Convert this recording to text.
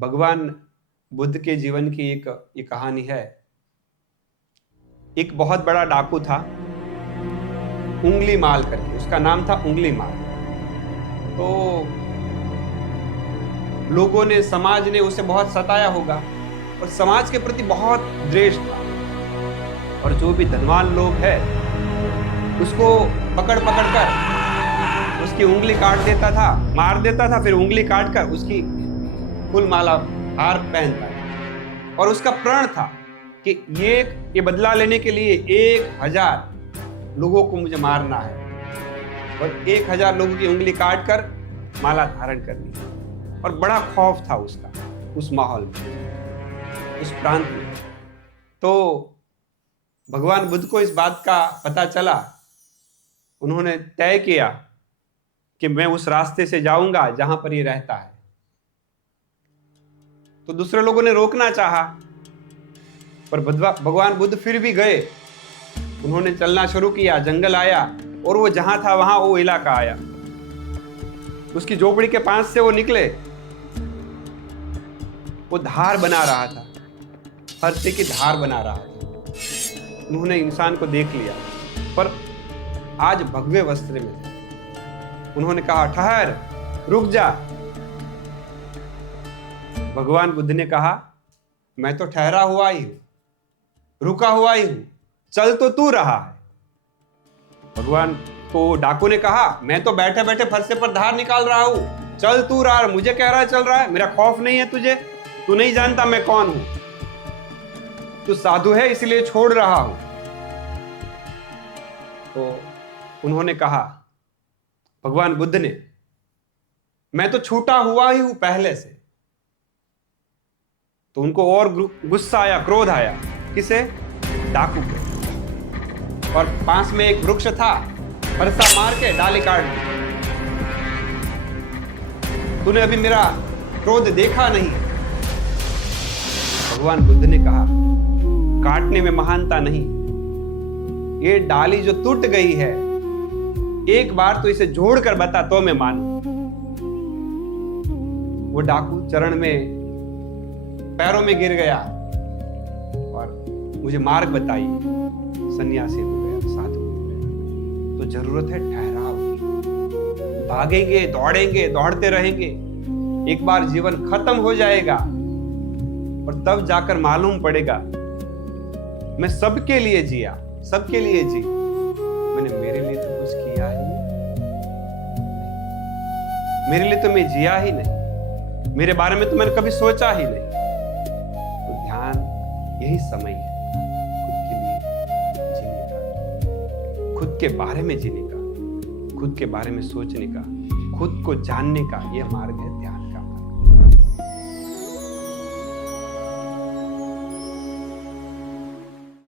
भगवान बुद्ध के जीवन की एक कहानी है। एक बहुत बड़ा डाकू था, उंगली माल करके, उसका नाम था उंगली माल। तो लोगों ने, समाज ने उसे बहुत सताया होगा और समाज के प्रति बहुत द्वेष था। और जो भी धनवान लोग हैं उसको पकड़ कर उसकी उंगली काट देता था, मार देता था, फिर उंगली काट कर उसकी फूल माला हार पहनता था। और उसका प्रण था कि ये बदला लेने के लिए 1000 लोगों को मुझे मारना है और 1000 लोगों की उंगली काट कर माला धारण करनी है। और बड़ा खौफ था उसका उस माहौल में, उस प्रांत में। तो भगवान बुद्ध को इस बात का पता चला। उन्होंने तय किया कि मैं उस रास्ते से जाऊंगा जहां पर ये रहता है। तो दूसरे लोगों ने रोकना चाहा, पर भगवान बुद्ध फिर भी गए। उन्होंने चलना शुरू किया, जंगल आया और वो जहां था वहां वो इलाका आया। उसकी झोपड़ी के पास से वो निकले। वो धार बना रहा था, फरसे की धार बना रहा था। उन्होंने इंसान को देख लिया, पर आज भगवे वस्त्र में थे। उन्होंने कहा, ठहर, रुक जा। भगवान बुद्ध ने कहा, मैं तो ठहरा हुआ ही हूं, रुका हुआ ही हूं, चल तो तू रहा है। भगवान को डाकू ने कहा, मैं तो बैठे बैठे फरसे पर धार निकाल रहा हूं, चल तू रहा, मुझे कह रहा चल रहा है, मेरा खौफ नहीं है तुझे, तू नहीं जानता मैं कौन हूं, तू साधु है इसलिए छोड़ रहा हूं। तो उन्होंने कहा, भगवान बुद्ध ने, मैं तो छूटा हुआ ही हूं पहले से। तो उनको और गुस्सा आया, क्रोध आया। किसे? डाकू पे। और पास में एक वृक्ष था, फरसा मार के डाली काट दी। तूने अभी मेरा क्रोध देखा नहीं। भगवान बुद्ध ने कहा, काटने में महानता नहीं, ये डाली जो टूट गई है, एक बार तो इसे जोड़कर बता तो मैं मानूं। वो डाकू चरण में, पैरों में गिर गया और मुझे मार्ग बताई, सन्यासी हो गया, साधु हो गया। तो जरूरत है ठहराव की। भागेंगे, दौड़ेंगे, दौड़ते रहेंगे, एक बार जीवन खत्म हो जाएगा और तब जाकर मालूम पड़ेगा मैं सबके लिए जिया, सबके लिए जी, मैंने मेरे लिए तो कुछ किया ही नहीं, मेरे लिए तो मैं जिया ही नहीं, मेरे बारे में तो मैंने कभी सोचा ही नहीं। तो ध्यान यही समय है खुद के लिए जीने का, खुद के बारे में जीने का, खुद के बारे में सोचने का, खुद को जानने का। यह मार्ग है ध्यान।